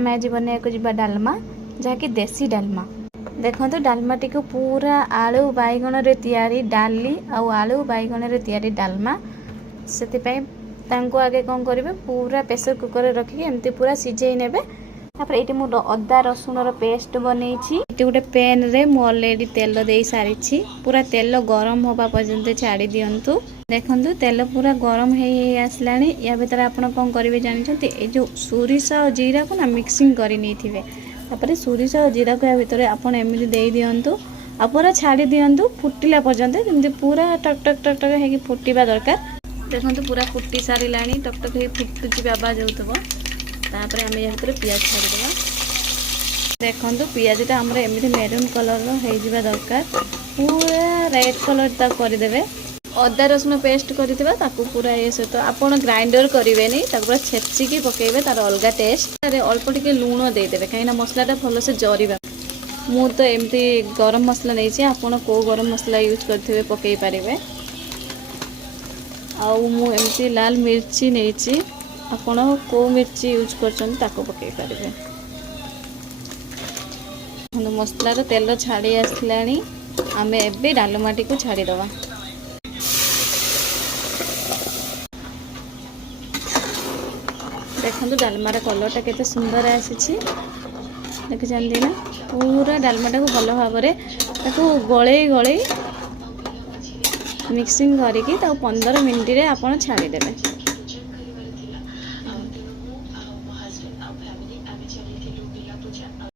आम आज बनवाक जा डालमा जहाँकि देसी डालमा। देखो डालमाटी को पूरा आलू बैगण रे तैयारी डाली आलू बैगण रे तैयारी डालमा से आगे कौन करेंगे पूरा प्रेसर कुकर रखिए एमती पूरा सिझे नेबे। तापर ये मुझे अदा रसुण पेस्ट बनई गोटे पेन रे मु ऑलरेडी तेल दे सारी पूरा तेल गरम होगा पर्यंत छाड़ी दिंतु। देखु तेल पूरा गरम हो आसला या भीतर आप कौन करेंगे जानते ये जो सोरिष और जीरा को ना मिक्सिंग कर नहीं सोरिष और जीरा को या भीतर आपड़ एमती दे दिंतु आ पूरा छाड़ी दिंतु फुटिला पर्यंत जमी पूरा टक टक टक टक हो फुटा दरकार। देखो पूरा फुटी सारा टक टक हो फुटुची आवाज हो तापर आम या भीतर पियाज छाड़ीदेवा। देखो पियाजटा आमर एमती मेरून कलर हो दरकार पूरा रेड कलर तक करदे। अदा रसुण पेस्ट करथिबा ताकू पूरा ये सहित आपन ग्राइंडर करेंगे नहीं पूरा छेचिकी पकेबे तार अलग टेस्ट। अल्प टिके लुण देदेवे कहीं मसलाटा भल से जरिबा। मु तो एमती गरम मसला नहीं आपन को गरम मसला यूज करथिबे पकई पारिबे। आउ मु एमती लाल मिर्ची नहीं आपण को मिर्ची यूज कर पकई पारे। मसलार तेल छाड़ी आसला आम ए डालमाटी को छाड़ीदवा। देखो डालमार कलरटा केते सुंदर आसी देखी ना पूरा डालमाटा को भल भाव गले गले मिक्सिंग करके 15 मिनट रे आपण छाड़ीदेवे।